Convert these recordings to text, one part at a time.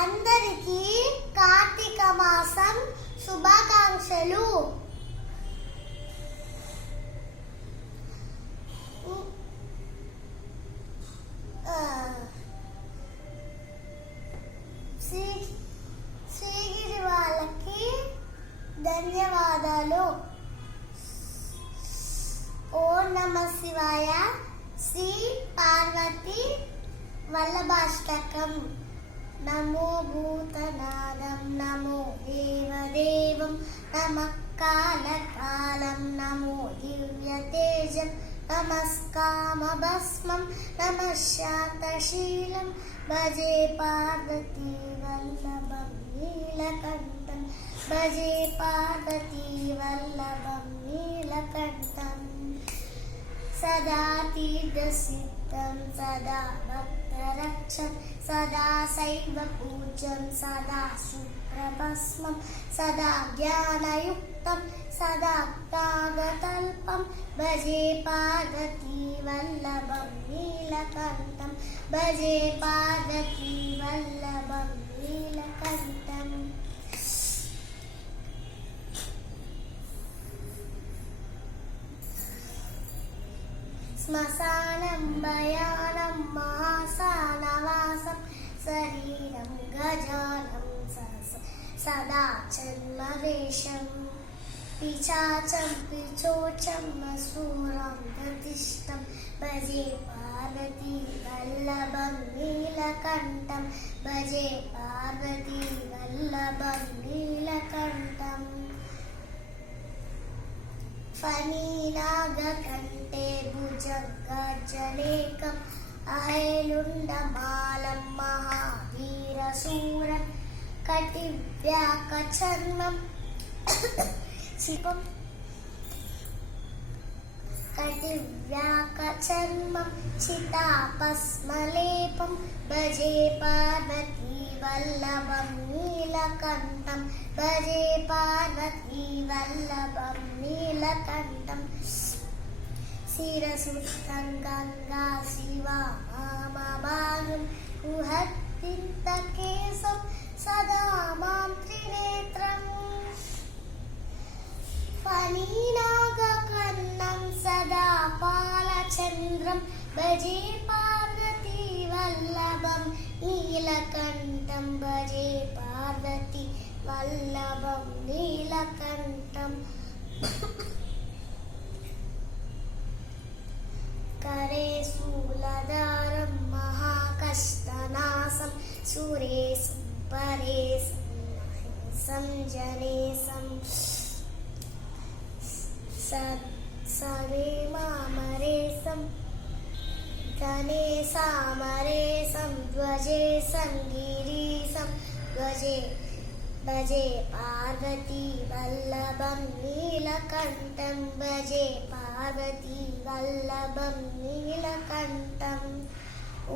అందరికీ కార్తీక మాసం శుభాకాంక్షలు. శ్రీగిరి వాళ్ళకి ధన్యవాదాలు. ఓం నమః శివాయ. శ్రీ పార్వతి వల్లభాష్టకం. నమో భూతనాదం నమో దేవదేవం నమః కాలకాలం నమో దివ్యతేజం నమస్కామభస్మం నమః శాంతశీలం భజే పార్వతీ వల్లభం నీలకంఠం భజే పార్వతీ వల్లభం నీలకంఠం. సదా తీర్థసిద్ధం సదా భక్తరక్షం సదా శైవ పూజ్యం సదా శుభ్రభస్మం సదా జ్ఞానయుక్తం సదా త్యాగతల్పం భజే పార్వతీ వల్లభం నీలకంఠం భజే పార్వతీ వల్లభం నీలకంఠం. శ్మశానం భయానం మహాసానవాసం శరీరం గజానం సదా జన్మవేషం పిచాచం పిచోచం అసూరం ప్రతిష్టం భజే పార్వతీ వల్లభం నీలకంఠం భజే పార్వతీ వల్లభం నీలకంఠం. ఫణీనాగకంఠే భుజగజనేకం అహైలుండమాలం మహావీరశూరం కటివ్యాకచర్మం శివం కటివ్యాకచర్మం చితాపస్మలేపం భజే పార్వతీ వల్లభం నీలకంఠం భజే పార్వతీ వల్లభం నీలకంఠం. శిరసుస్థం గంగా శివా మామభాగం కుహత్పింతకేశం సదా మాం త్రినేత్రం ఫణీనాగకర్ణం సదా పాలచంద్రం భజే పార్వతీ వల్లభం నీలకంఠం భజే పార్వతీ వల్లభం నీలకంఠం. కరే శూలధారం మహాకష్టనాశం సురేశం పరేశం సంజనేశం సవేమామరేశం ధనేశామరేశం ధ్వజేశం గిరీశం ధ్వజే భజే పార్వతీ వల్లభం నీలకంఠం భజే పార్వతీ వల్లభం నీలకంఠం.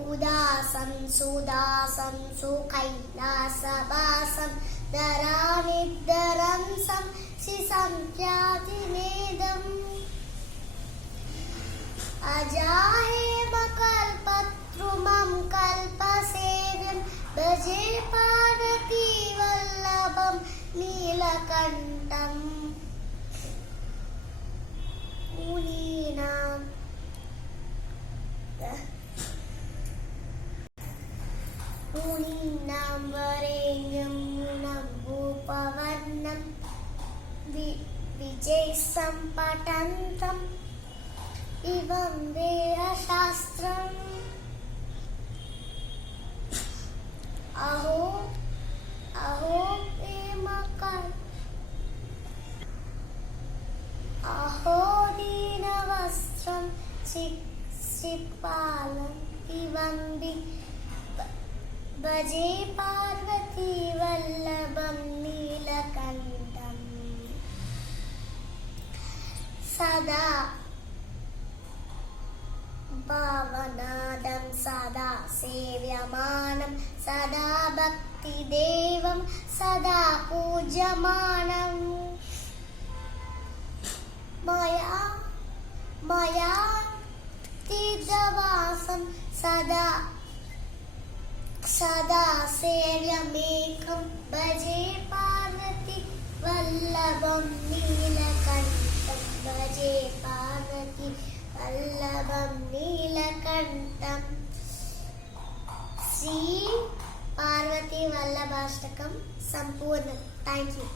ఉదాసం సుదాసం సుకైలాసవాసం ధరానిద్ధరంసం శిసంఖ్యాతినేదం అజాహేమ కల్పద్రుమం కల్పసేవ్యం భజే పార్వతీ వల్లభం నీలకంఠం. మునీనాం వరేణ్యం భూపవర్ణం విజయసం పఠంతం ఇవం వేదశాస్త్రం. అహో అహో అహో దీనవస్త్రం క్షిపాలం ఇవం భజే పార్వతీ వల్లభం నీలకంఠం. సదా భావనాదం సదా సేవ్యమానం సదా భక్తిదేవం సదా పూజ్యమానం. మయా తీర్థవాసం సదా సదా సేవ్యమేకం భజే పార్వతి వల్లభం నీలకంఠం భజే పార్వతి వల్లభం నీలకంఠం. శ్రీ పార్వతి వల్లభాష్టకం సంపూర్ణం. Thank you.